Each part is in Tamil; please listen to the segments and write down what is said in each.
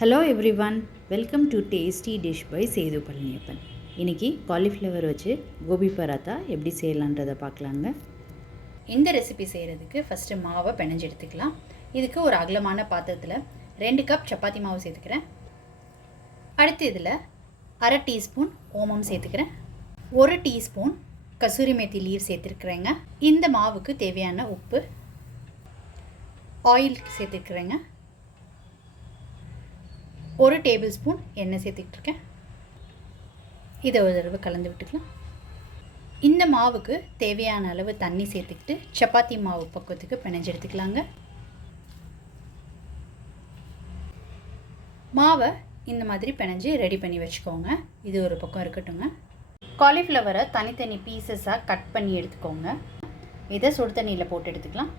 Hello everyone, welcome to tasty dish by Sethu Palaniappan. இன்றைக்கி காலிஃப்ளவர் வச்சு கோபி பராத்தா எப்படி செய்யலான்றதை பார்க்கலாங்க. இந்த ரெசிபி செய்கிறதுக்கு ஃபஸ்ட்டு மாவை பிணைஞ்சு எடுத்துக்கலாம். இதுக்கு ஒரு அகலமான பாத்திரத்தில் 2 கப் சப்பாத்தி மாவு சேர்த்துக்கிறேன். அடுத்து இதில் 1/2 டீஸ்பூன் ஓமம் சேர்த்துக்கிறேன். 1 டீஸ்பூன் கசூரி மேத்தி லீவ் சேர்த்துருக்குறேங்க. இந்த மாவுக்கு தேவையான உப்பு, ஆயில் சேர்த்துருக்குறேங்க. 1 டேபிள் ஸ்பூன் எண்ணெய் சேர்த்துக்கிட்டுருக்கேன். இதை ஒரு தடவை கலந்து விட்டுக்கலாம். இந்த மாவுக்கு தேவையான அளவு தண்ணி சேர்த்துக்கிட்டு சப்பாத்தி மாவு பக்குவத்துக்கு பிணைஞ்சு எடுத்துக்கலாங்க. மாவை இந்த மாதிரி பிணைஞ்சு ரெடி பண்ணி வச்சுக்கோங்க. இது ஒரு பக்கம் இருக்கட்டுங்க. காலிஃப்ளவரை தனித்தனி பீசஸாக கட் பண்ணி எடுத்துக்கோங்க. இதை சுடு தண்ணியில் போட்டு எடுத்துக்கலாம்.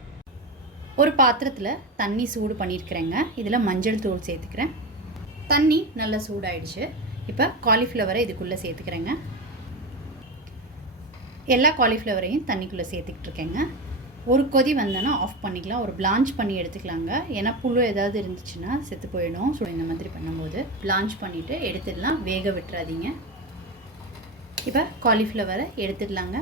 ஒரு பாத்திரத்தில் தண்ணி சூடு பண்ணியிருக்கிறேங்க. இதில் மஞ்சள் தூள் சேர்த்துக்கிறேன். தண்ணி நல்லா சூடாயிடுச்சு. இப்போ காலிஃப்ளவரை இதுக்குள்ளே சேர்த்துக்கிறேங்க. எல்லா காலிஃப்ளவரையும் தண்ணிக்குள்ளே சேர்த்துக்கிட்டு இருக்கேங்க. ஒரு கொதி வந்தோன்னா ஆஃப் பண்ணிக்கலாம். ஒரு பிளான்ச் பண்ணி எடுத்துக்கலாங்க. ஏன்னா புழு ஏதாவது இருந்துச்சுன்னா செத்து போயிடும். ஸோ இந்த மாதிரி பண்ணும்போது பிளான்ச் பண்ணிவிட்டு எடுத்துடலாம். வேக விட்டுறாதீங்க. இப்போ காலிஃப்ளவரை எடுத்துடலாங்க.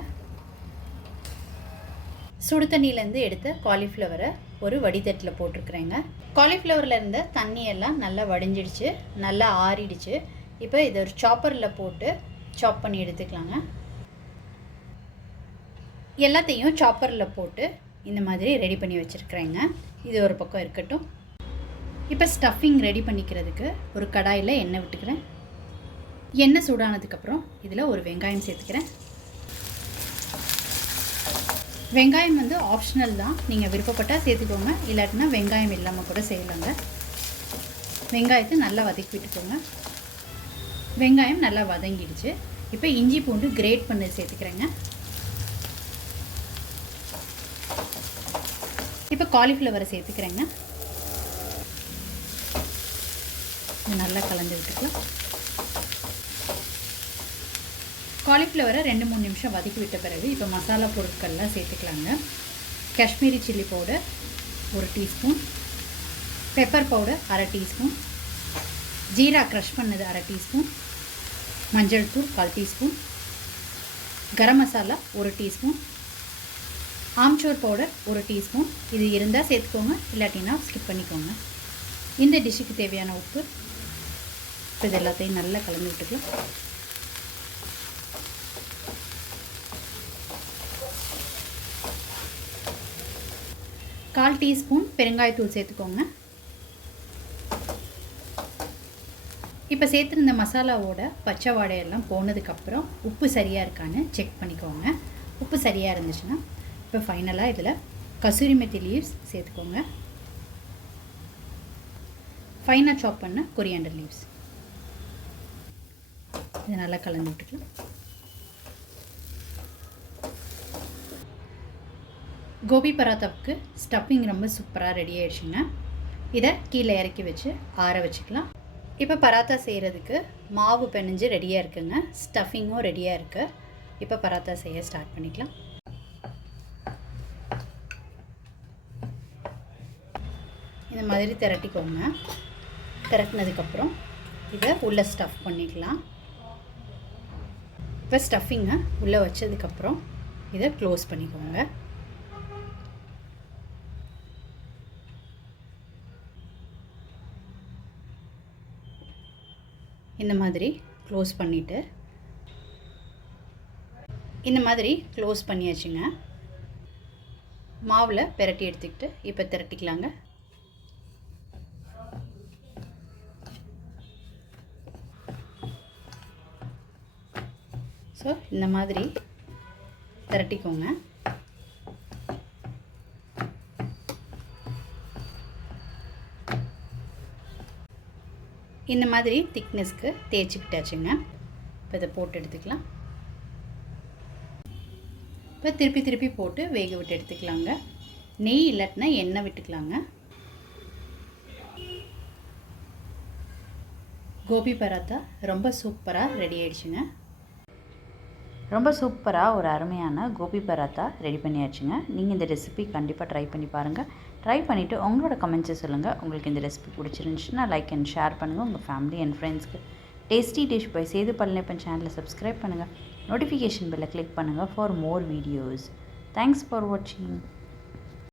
சுடு தண்ணியிலேருந்து எடுத்த காலிஃப்ளவரை ஒரு வடிதட்டில் போட்டிருக்குறேங்க. காலிஃப்ளவரில் இருந்த தண்ணியெல்லாம் நல்லா வடிஞ்சிடுச்சு, நல்லா ஆறிடுச்சு. இப்போ இதை ஒரு சாப்பரில் போட்டு சாப் பண்ணி எடுத்துக்கலாங்க. எல்லாத்தையும் சாப்பரில் போட்டு இந்த மாதிரி ரெடி பண்ணி வச்சுருக்குறேங்க. இது ஒரு பக்கம் இருக்கட்டும். இப்போ ஸ்டஃபிங் ரெடி பண்ணிக்கிறதுக்கு ஒரு கடாயில் எண்ணெய் விட்டுக்கிறேன். எண்ணெய் சூடானதுக்கப்புறம் இதில் ஒரு வெங்காயம் சேர்த்துக்கிறேன். வெங்காயம் வந்து ஆப்ஷனல் தான். நீங்கள் விருப்பப்பட்டால் சேர்த்துக்கோங்க, இல்லாட்டினா வெங்காயம் இல்லாமல் கூட செய்யலாங்க. வெங்காயத்தை நல்லா வதக்கி விட்டுக்கோங்க. வெங்காயம் நல்லா வதங்கிடுச்சு. இப்போ இஞ்சி பூண்டு கிரேட் பண்ணி சேர்த்துக்கிறேங்க. இப்போ காலிஃப்ளவரை சேர்த்துக்கிறேங்க. நல்லா கலந்து விட்டுக்கலாம். காலிஃப்ளவரை 2-3 நிமிஷம் வதக்கி விட்ட பிறகு இப்போ மசாலா பொருட்கள்லாம் சேர்த்துக்கலாங்க. Kashmiri chilli powder 1 teaspoon, pepper powder 1/2 teaspoon, jeera crush பண்ணது 1/2 டீஸ்பூன், மஞ்சள் தூள் 1/4 teaspoon, garam masala 1 teaspoon, amchur powder 1 teaspoon. இது இருந்தால் சேர்த்துக்கோங்க, இல்லாட்டினா ஸ்கிப் பண்ணிக்கோங்க. இந்த டிஷ்ஷுக்கு தேவையான உப்பு. இப்போ இது எல்லாத்தையும் நல்லா கலந்து விட்டுக்கலாம். 1/4 டீஸ்பூன் பெருங்காயத்தூள் சேர்த்துக்கோங்க. இப்போ சேர்த்துருந்த மசாலாவோட பச்சை வாடையெல்லாம் போனதுக்கப்புறம் உப்பு சரியாக இருக்கான்னு செக் பண்ணிக்கோங்க. உப்பு சரியாக இருந்துச்சுன்னா இப்போ ஃபைனலாக இதில் கசூரி மெத்தி லீவ்ஸ் சேர்த்துக்கோங்க. ஃபைனாக சாப் பண்ண கொரியாண்டர் லீவ்ஸ். இதை நல்லா கலந்து விட்டுக்கலாம். கோபி பராத்தாவுக்கு ஸ்டஃபிங் ரொம்ப சூப்பராக ரெடி ஆகிடுச்சுங்க. இதை கீழே இறக்கி வச்சு ஆற வச்சுக்கலாம். இப்போ பராத்தா செய்கிறதுக்கு மாவு பிணைஞ்சு ரெடியாக இருக்குங்க. ஸ்டஃபிங்கும் ரெடியாக இருக்குது. இப்போ பராத்தா செய்ய ஸ்டார்ட் பண்ணிக்கலாம். இந்த மாதிரி திரட்டிக்கோங்க. திரட்டினதுக்கப்புறம் இதை உள்ளே ஸ்டஃப் பண்ணிக்கலாம். இப்போ ஸ்டஃபிங்கை உள்ளே வச்சதுக்கப்புறம் இதை க்ளோஸ் பண்ணிக்கோங்க. இந்த மாதிரி க்ளோஸ் பண்ணிவிட்டு இந்த மாதிரி க்ளோஸ் பண்ணியாச்சுங்க. மாவில் பெரட்டி எடுத்துக்கிட்டு இப்போ திரட்டிக்கலாங்க. ஸோ இந்த மாதிரி திரட்டிக்கோங்க. இந்த மாதிரி திக்னஸ்க்கு தேய்ச்சிக்கிட்டாச்சுங்க. இப்போ இதை போட்டு எடுத்துக்கலாம். இப்போ திருப்பி திருப்பி போட்டு வேக விட்டு எடுத்துக்கலாங்க. நெய் இல்லாட்டினா எண்ணெய் விட்டுக்கலாங்க. கோபி பராத்தா ரொம்ப சூப்பராக ரெடி ஆகிடுச்சுங்க. ரொம்ப சூப்பராக ஒரு அருமையான கோபி பராத்தா ரெடி பண்ணியாச்சுங்க. நீங்கள் இந்த ரெசிபி கண்டிப்பாக ட்ரை பண்ணி பாருங்கள். ட்ரை பண்ணிவிட்டு உங்களோட கமெண்ட்ஸை சொல்லுங்கள். உங்களுக்கு இந்த ரெசிபி பிடிச்சிருந்துச்சுன்னா லைக் அண்ட் ஷேர் பண்ணுங்கள் உங்கள் ஃபேமிலி அண்ட் ஃப்ரெண்ட்ஸ்க்கு. Tasty dish by Sethu Palaniappan சேனலை சப்ஸ்கிரைப் பண்ணுங்கள். நோட்டிஃபிகேஷன் பெல்லை கிளிக் பண்ணுங்கள் for more videos. Thanks for வாட்சிங்.